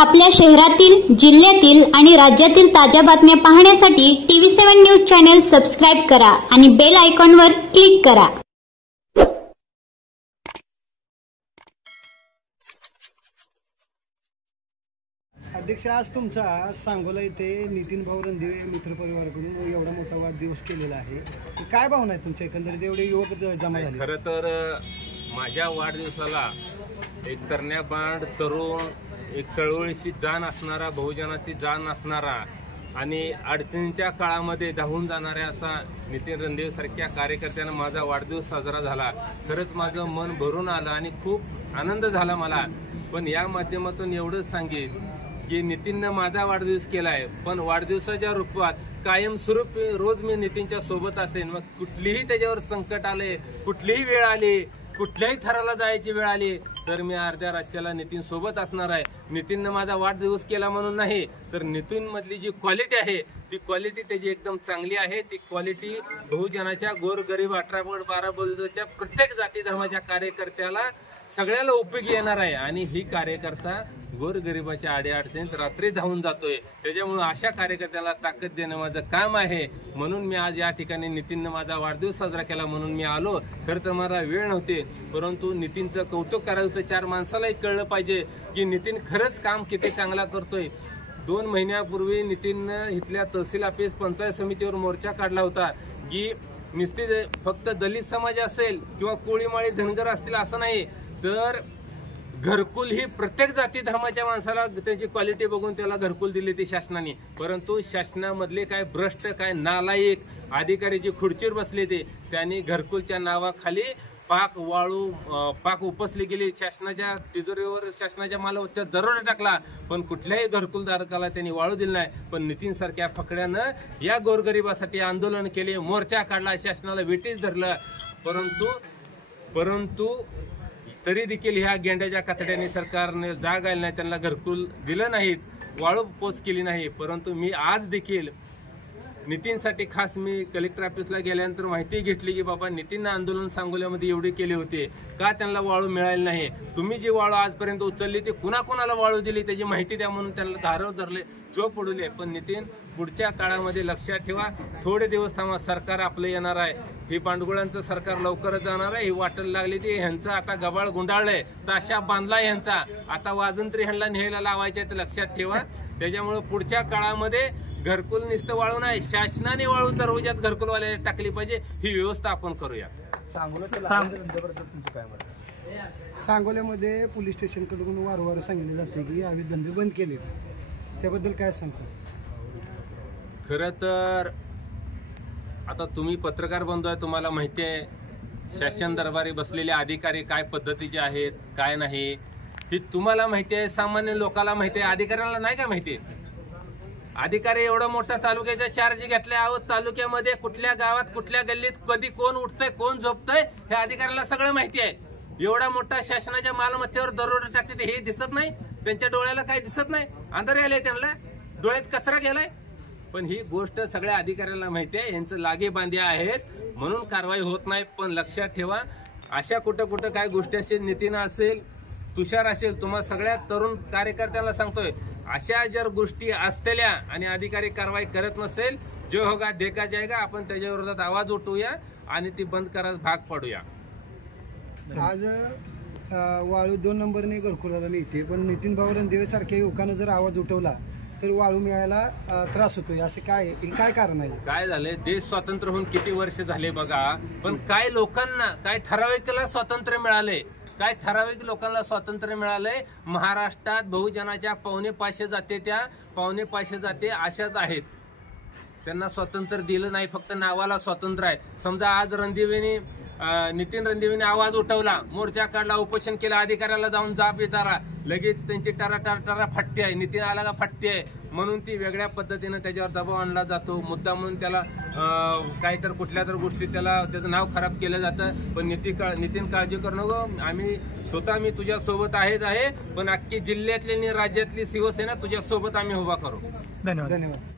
आपल्या शहरातील, जिल्ह्यातील आणि राज्यातील ताज्या बातम्या पाहण्यासाठी TV7 न्यूज चॅनल सबस्क्राइब करा आणि बेल आयकॉनवर क्लिक करा। अध्यक्ष, आज तुमचा सांगोला इथे नितीन भाऊ रणदिवे मित्र परिवाराकडून एवढा मोठा वाढदिवस केलेला आहे, काय भावना आहे तुमच्या एकंदरीत एवढे युवक जमा झाले? खरं तर माझ्या वाढदिवसाला एक तरण्याबांड तरुण, एक चळवळीची जाण असणारा, बहुजनाची जाण असणारा आणि अडचणींच्या काळामध्ये धावून जाणाऱ्या असा नितीन रणदिवे सारख्या कार्यकर्त्यांना माझा वाढदिवस साजरा झाला। खरंच माझं मन भरून आलं आणि खूप आनंद झाला मला। पण या माध्यमातून एवढंच सांगेन की नितीननं माझा वाढदिवस केलाय, पण वाढदिवसाच्या रूपात कायमस्वरूपी रोज मी नितीनच्या सोबत असेन। मग कुठलीही त्याच्यावर संकट आले, कुठलीही वेळ आली, कुठल्याही थराला जायची वेळ आली तर मी अर्ध्या राज्याला नितीन सोबत असणार आहे। नितीननं माझा वाढदिवस केला म्हणून नाही, तर नितीन मधली जी क्वालिटी आहे ती क्वालिटी त्याची एकदम चांगली आहे। ती क्वालिटी बहुजनाच्या, गोरगरीब, 18-12 बोलच्या प्रत्येक जाती धर्माच्या कार्यकर्त्याला सगळ्याला उपयोगी येणार आहे। आणि ही कार्यकर्ता गोरगरिबाच्या अडीअडचणीत रात्री धावून जातोय, त्याच्यामुळे अशा कार्यकर्त्याला ताकद देणं माझं काम आहे। म्हणून मी आज या ठिकाणी नितीननं माझा वाढदिवस साजरा केला म्हणून मी आलो। खरं तर मला वेळ नव्हते, परंतु नितीनचं कौतुक करायचं होतं। 4 माणसालाही कळलं पाहिजे की नितीन खरंच काम किती चांगला करतोय। 2 महिन्यापूर्वी नितीननं इथल्या तहसील ऑफिस, पंचायत समितीवर मोर्चा काढला होता की नुसते फक्त दलित समाज असेल किंवा कोळीमाळी धनगर असतील असं नाही, तर घरकुल ही प्रत्येक जाती धर्माच्या माणसाला त्याची क्वालिटी बघून त्याला घरकुल दिली ती शासनाने। परंतु शासनामधले काय भ्रष्ट, काय नालायक अधिकारी जी खुर्चीवर बसले ते त्यांनी घरकुलच्या नावाखाली पाक उपसली गेली। शासनाच्या तिजोरीवर, शासनाच्या मालमत्तेवर दरोडा टाकला, पण कुठल्याही घरकुलधारकाला त्यांनी वाळू दिलं नाही। पण नितीन सारख्या फकड्यानं या गोरगरिबासाठी आंदोलन केले, मोर्चा काढला, शासनाला वेटीस धरलं, परंतु तरी देखील ह्या गेंड्याच्या कातड्याने सरकारने जाग आली नाही, त्यांना घरकुल दिलं नाहीत, वाळू पोच केली नाही। परंतु मी आज देखील नितीनसाठी खास मी कलेक्टर ऑफिसला गेल्यानंतर माहिती घेतली की बाबा नितीन आंदोलन सांगोल्यामध्ये एवढे केले होते, का त्यांना वाळू मिळाली नाही, तुम्ही जी वाळू आजपर्यंत उचलली ती कुणाकुणाला वाळू दिली त्याची माहिती द्या म्हणून त्यांना धारव धरले, झोप उडवले। पण नितीन, पुढच्या काळामध्ये लक्षात ठेवा, थोडे दिवस थांबा, सरकार आपलं येणार आहे। ही पांडुगुळांचं सरकार लवकरच जाणार आहे। ही वाटेल लागली ती ह्यांचं आता गबाळ गुंडाळलंय, ताशा बांधलाय ह्यांचा, आता वाजंत्री ह्यांना न्यायला लावायचे ते लक्षात ठेवा। त्याच्यामुळे पुढच्या काळामध्ये घरकुल नुसतं वाळू नाही, शासनाने वाळू दरवाजात घरकुलवाले टाकली पाहिजे, ही व्यवस्था आपण करूया। सांगोल्यामध्ये पोलीस स्टेशन कडून वारंवार सांगितले जाते की अवैध धंदे बंद केले, त्याबद्दल काय सांगता? खरं तर आता तुम्ही पत्रकार बंधू आहे, तुम्हाला माहिती आहे शासन दरबारी बसलेले अधिकारी काय पद्धतीचे आहेत, काय नाही हे तुम्हाला माहिती आहे, सामान्य लोकांना माहिती आहे, अधिकाऱ्यांना नाही का माहिती? अधिकारी एवढा मोठा तालुक्याच्या चार्ज घेतल्या आहोत, तालुक्यामध्ये कुठल्या गावात, कुठल्या गल्लीत कधी कोण उठतंय, कोण झोपतंय हे अधिकाऱ्यांना सगळं माहिती आहे। एवढा मोठा शासनाच्या मालमत्तेवर दरोडा टाकते हे दिसत नाही? त्यांच्या डोळ्याला काय दिसत नाही? अंधारे आले, त्यांना डोळ्यात कचरा गेलाय? पण ही गोष्ट सगळ्या अधिकाऱ्यांना माहिती आहे, यांचं लागे बांधे आहेत म्हणून कारवाई होत नाही। पण लक्षात ठेवा, अशा कुठं काय गोष्टी असेल, नितीन असेल, तुषार असेल, तुम्हाला सगळ्या तरुण कार्यकर्त्यांना सांगतोय, अशा जर गोष्टी असलेल्या आणि अधिकारी कारवाई करत नसेल, जो होगा देखा जाएगा, आपण त्याच्या विरोधात आवाज उठवूया आणि ती बंद करायला भाग पडूया। आज वाळू 2 नंबरने घरकुलाला मिळते, पण नितीन भाऊ रणदिवे सारख्या युवकांना जर आवाज उठवला तर वाळू मिळायला त्रास होतोय, असे काय कारण आहे? काय झाले, देश स्वतंत्र होऊन किती वर्ष झाले बघा, पण काय लोकांना, काय ठराविकला स्वातंत्र्य मिळाले, काय ठराविक लोकांना स्वातंत्र्य मिळालंय। महाराष्ट्रात बहुजनाच्या 5.25 जाती, त्या 5.25 जाती अशाच आहेत, त्यांना स्वातंत्र्य दिलं नाही, फक्त नावाला स्वातंत्र्य आहे। समजा आज नितीन रणदिवेने आवाज उठवला, मोर्चा काढला, उपोषण केलं, अधिकाऱ्याला जाऊन जाब विचारा, लगेच त्यांची टारा फटते आहे, नितीन आला का फटते आहे, म्हणून ती वेगळ्या पद्धतीने त्याच्यावर दबाव आणला जातो, मुद्दा म्हणून त्याला काही तर कुठल्या तर गोष्टी त्याचं नाव खराब केलं जातं। पण नितीन काळजी करू नको, मी तुझ्या सोबत आहे, पण अख्खी जिल्ह्यातली आणि राज्यातली शिवसेना तुझ्या सोबत आम्ही उभा करू। धन्यवाद।